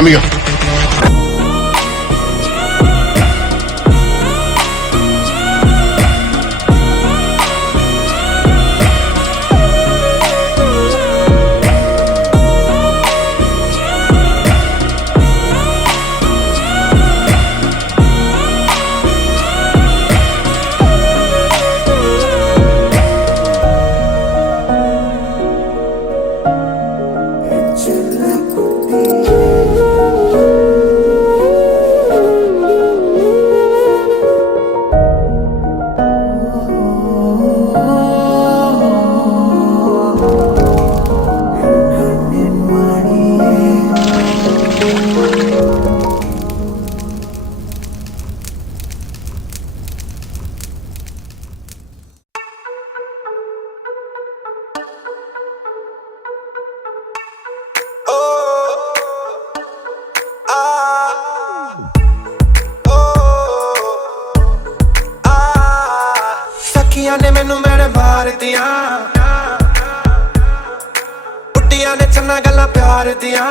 Amigo. ने मैनू मेरे मार दिया बुढ़िया ने चन्ना गल्ला प्यार दिया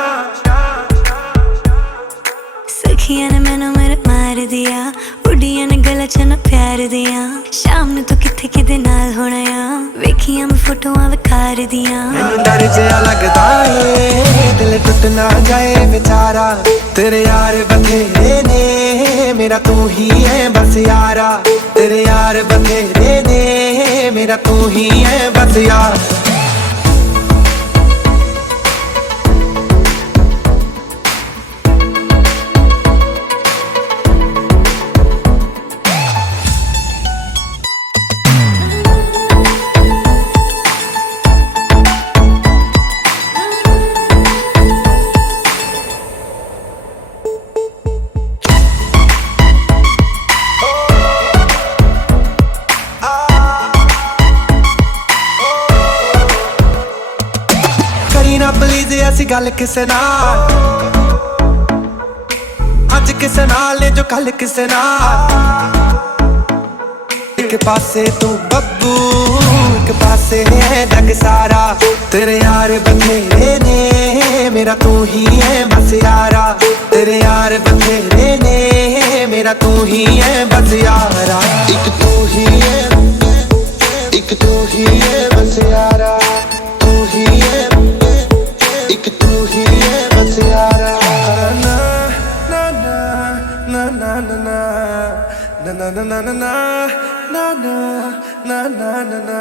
सखिया ने मैनू मेरे मार दिया बुढ़िया ने गला चन्ना प्यार दिया शाम ने तू किथे किदे नाल होना आ वेखिया मैं फोटोआं विखार दिया मैनू डर जिहा लगदा ए दिल टुट ना जाए बेचारा तेरे यार बथेरे ने मेरा तू ही है बस यारा तेरे यार बथेरे ने मेरा तू ही है बस यार प्लीज ऐसी गल किसे नाल अज किसे नाल जो कल किसे नाल एक पासे तू बब्बू एक पासे है जग सारा तेरे यार बथेरे ने मेरा तू ही है बस यारा तेरे यार बथेरे ने मेरा तू ही है बस यारा एक तू ही है बस यारा तू ही है एक तू ही है बस यारा ना ना ना ना ना ना ना ना ना ना ना ना ना ना ना ना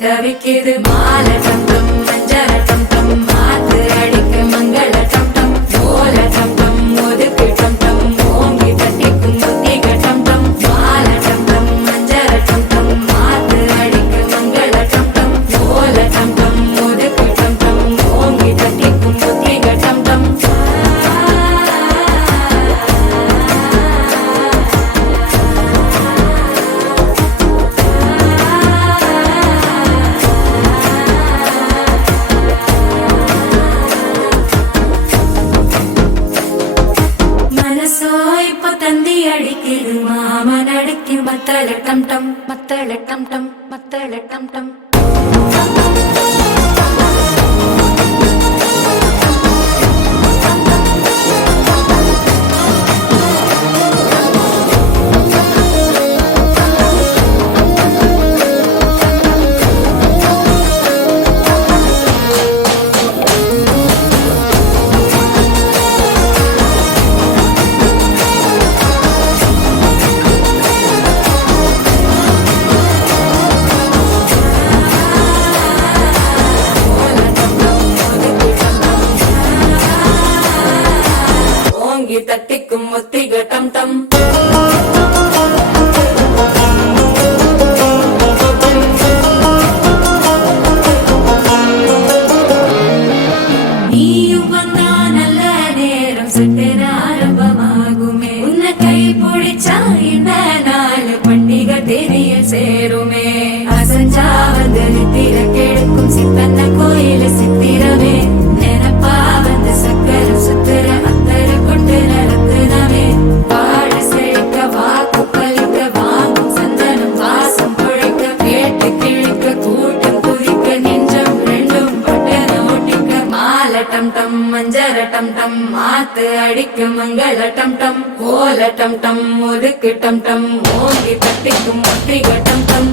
தவிக்குது மாலை டம் டம் மஞ்சள் டம் டம் மாத்து அடிக்க மங்கள டம் டம் ஓல டம் டம் ஒதுக்கு டம் டம் ஓங்கி தட்டிக்கும் புத்திக டம் டம் மாலை டம் டம் மஞ்சள் டம் டம் மாத்து அடிக்க மங்கள டம் டம் ஓல டம் டம் ஒதுக்கு டம் டம் ஓங்கி தட்டிக்கும் புத்திக டம் டம் டம் டம் மஞ்சர டம் டம் மாத்து அடிக்கும் மங்கள டம் டம் ஓல டம் டம் ஒதுக்கு டம் டம் ஓங்கி தட்டிக்கும் ஒத்திக டம் டம்